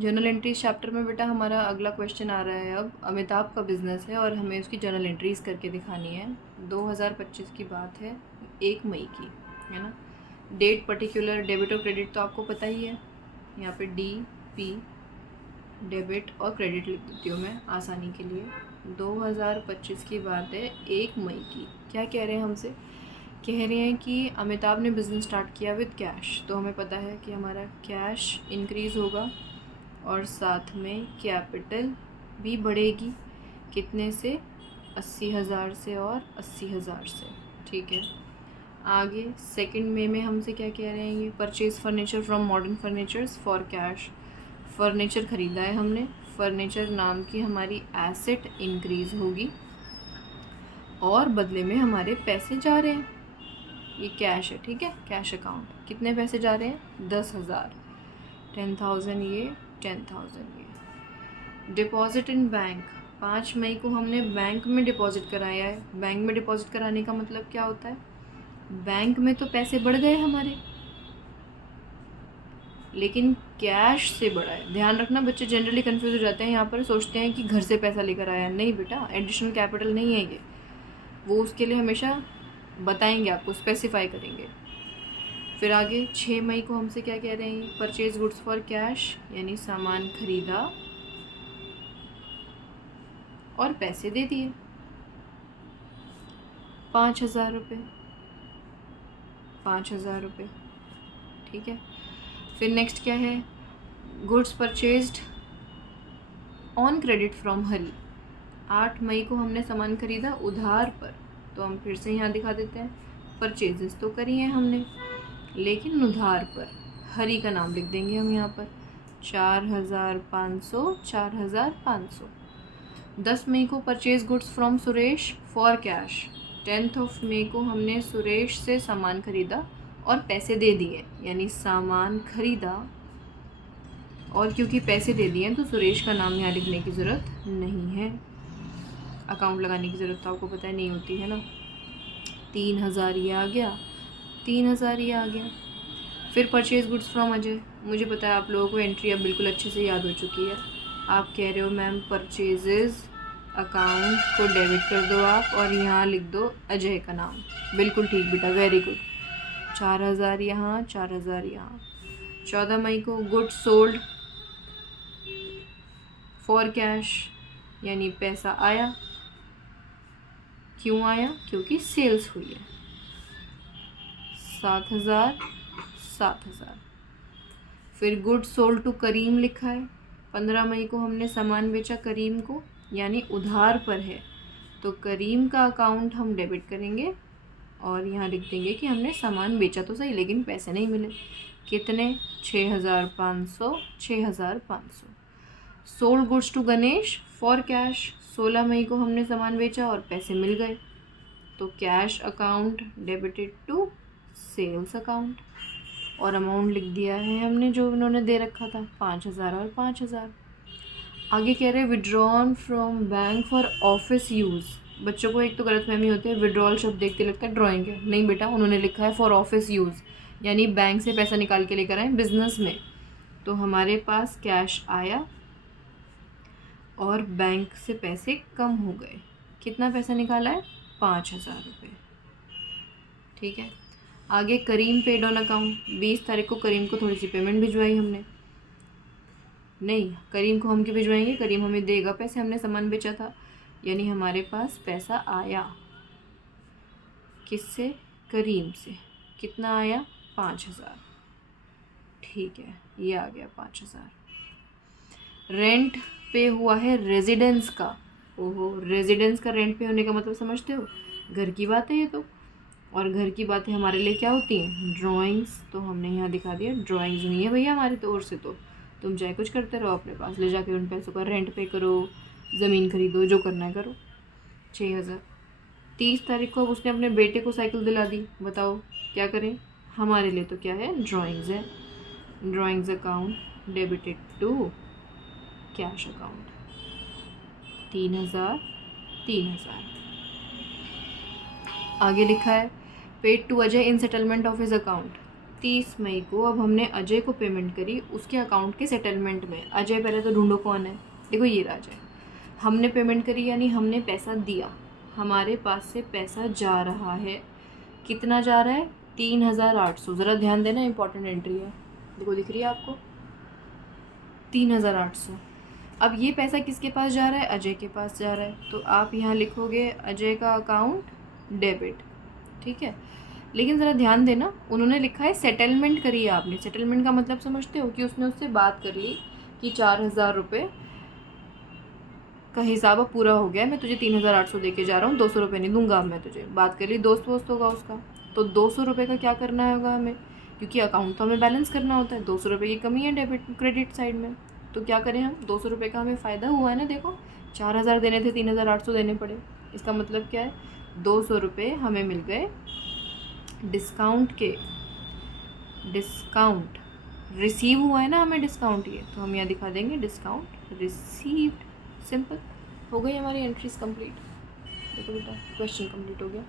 Journal entries chapter में बेटा हमारा अगला क्वेश्चन आ रहा है। अब अमिताभ का बिज़नेस है और हमें उसकी जर्नल एंट्रीज़ करके दिखानी है। 2025 की बात है, 1 मई की, है ना। डेट पर्टिकुलर, डेबिट और क्रेडिट तो आपको पता ही है। यहाँ पे डी पी डेबिट और क्रेडिट लिख देती हूँ मैं आसानी के लिए। 2025 की बात है, 1 मई की। क्या कह रहे हैं हमसे? कह रहे हैं कि अमिताभ ने बिज़नेस स्टार्ट किया विद कैश। तो हमें पता है कि हमारा कैश इंक्रीज़ होगा और साथ में कैपिटल भी बढ़ेगी। कितने से? 80,000 से और 80,000 से। ठीक है। आगे सेकंड में हमसे क्या कह रहे हैं? ये purchase furniture from modern furnitures for cash. Furniture ख़रीदा है हमने, फर्नीचर नाम की हमारी एसेट इंक्रीज़ होगी और बदले में हमारे पैसे जा रहे हैं। ये कैश है, ठीक है, कैश अकाउंट। कितने पैसे जा रहे हैं? 10,000। 10,000 ये, 10,000 ये। डिपॉजिट इन बैंक, 5 मई को हमने बैंक में डिपॉजिट कराया है। बैंक में डिपॉजिट कराने का मतलब क्या होता है? बैंक में तो पैसे बढ़ गए हमारे, लेकिन कैश से बढ़ा है। ध्यान रखना, बच्चे जनरली कंफ्यूज हो जाते हैं यहाँ पर, सोचते हैं कि घर से पैसा लेकर आया। नहीं बेटा, एडिशनल कैपिटल नहीं है ये। वो उसके लिए हमेशा बताएंगे, आपको स्पेसिफाई करेंगे। फिर आगे 6 मई को हमसे क्या कह रहे हैं? परचेज गुड्स फॉर कैश, यानी सामान खरीदा और पैसे दे दिए, 5,000 रुपये। 5,000 रुपये, ठीक है। फिर नेक्स्ट क्या है? Goods purchased on credit from Hari. 8 मई को हमने सामान खरीदा उधार पर, तो हम फिर से यहाँ दिखा देते हैं, परचेजेस तो करी हैं हमने लेकिन उधार पर। हरी का नाम लिख देंगे हम यहाँ पर, 4,500, 4,500। 10 मई को purchase goods from Suresh for cash. 10 मई को हमने सुरेश से सामान खरीदा और पैसे दे दिए, यानी सामान खरीदा और क्योंकि पैसे दे दिए तो सुरेश का नाम यहाँ लिखने की ज़रूरत नहीं है। अकाउंट लगाने की ज़रूरत तो आपको पता है नहीं होती है ना। 3,000 ये आ गया, 3,000 ये आ गया। फिर परचेज गुड्स फ्रॉम अजय। मुझे पता है आप लोगों को एंट्री अब बिल्कुल अच्छे से याद हो चुकी है। आप कह रहे हो मैम परचेजेस अकाउंट को डेबिट कर दो आप और यहाँ लिख दो अजय का नाम। बिल्कुल ठीक बेटा, वेरी गुड। 4,000 यहाँ, 4,000 यहाँ। 14 मई को गुड्स सोल्ड फॉर कैश, यानी पैसा आया। क्यों आया? क्योंकि सेल्स हुई है। 7,000, 7,000। फिर गुड सोल्ड टू करीम लिखा है। 15 मई को हमने सामान बेचा करीम को, यानी उधार पर है, तो करीम का अकाउंट हम डेबिट करेंगे और यहाँ लिख देंगे कि हमने सामान बेचा तो सही लेकिन पैसे नहीं मिले। कितने? 6,500, 6,500। Sold goods to Ganesh for cash. 16 मई को हमने सामान बेचा और पैसे मिल गए, तो cash account debited to sales account और अमाउंट लिख दिया है हमने जो उन्होंने दे रखा था, 5,000 और 5,000। आगे कह रहे हैं withdrawn from bank for office use. बच्चों को एक तो गलतफहमी होती है, विड्रॉल शब्द देख के लगता है ड्राइंग है। नहीं बेटा, उन्होंने लिखा है फॉर ऑफिस यूज़, यानी बैंक से पैसा निकाल के लेकर आए बिजनेस में। तो हमारे पास कैश आया और बैंक से पैसे कम हो गए। कितना पैसा निकाला है? 5,000 रुपये, ठीक है। आगे करीम पेड ऑन अकाउंट। 20 तारीख को करीम को थोड़ी सी पेमेंट भिजवाई हमने। नहीं, करीम को हम क्यों भिजवाएंगे? करीम हमें देगा पैसे, हमने सामान बेचा था, यानी हमारे पास पैसा आया। किससे? करीम से। कितना आया? 5,000, ठीक है, ये आ गया 5,000। रेंट पे हुआ है रेजिडेंस का। ओहो, रेजिडेंस का रेंट पे होने का मतलब समझते हो? घर की बात है ये तो, और घर की बातें हमारे लिए क्या होती हैं? ड्राइंग्स। तो हमने यहाँ दिखा दिया ड्राइंग्स नहीं है भैया हमारी तो ओर से, तो तुम चाहे कुछ करते रहो अपने पास, ले जाके उन पैसों का रेंट पे करो, ज़मीन खरीदो, जो करना है करो। 6,000। 30 तारीख को अब उसने अपने बेटे को साइकिल दिला दी। बताओ क्या करें? हमारे लिए तो क्या है? ड्राइंग्स है। Drawings account debited to cash account. 3,000, 3,000। आगे लिखा है paid to Ajay in settlement of his account. 30 मई को अब हमने अजय को पेमेंट करी उसके अकाउंट के सेटलमेंट में। अजय पहले तो ढूंढो कौन है, देखो ये रहा अजय। हमने पेमेंट करी यानी हमने पैसा दिया, हमारे पास से पैसा जा रहा है। कितना जा रहा है? 3800। ज़रा ध्यान देना, इंपॉर्टेंट एंट्री है, देखो दिख रही है आपको 3800। अब ये पैसा किसके पास जा रहा है? अजय के पास जा रहा है। तो आप यहाँ लिखोगे अजय का अकाउंट डेबिट, ठीक है। लेकिन ज़रा ध्यान देना, उन्होंने लिखा है सेटलमेंट करी है आपने। सेटलमेंट का मतलब समझते हो कि उसने उससे बात कर ली कि 4000 रुपये का हिसाब अब पूरा हो गया है, मैं तुझे 3800 दे के जा रहा हूँ, 200 रुपये नहीं दूंगा अब मैं तुझे। बात कर ली, दोस्त वोस्त होगा उसका, तो 200 रुपये का क्या करना होगा हमें, क्योंकि अकाउंट तो हमें बैलेंस करना होता है। 200 रुपये की कमी है डेबिट क्रेडिट साइड में, तो क्या करें हम, 200 रुपये का हमें फ़ायदा हुआ है ना। देखो 4000 देने थे, 3800 देने पड़े। इसका मतलब क्या है, 200 रुपये हमें मिल गए डिस्काउंट के। डिस्काउंट रिसीव हुआ है ना हमें डिस्काउंट, ये तो हम यहाँ दिखा देंगे डिस्काउंट रिसीव्ड। सिंपल, हो गई हमारी एंट्रीज कंप्लीट। देखो बेटा क्वेश्चन कंप्लीट हो गया।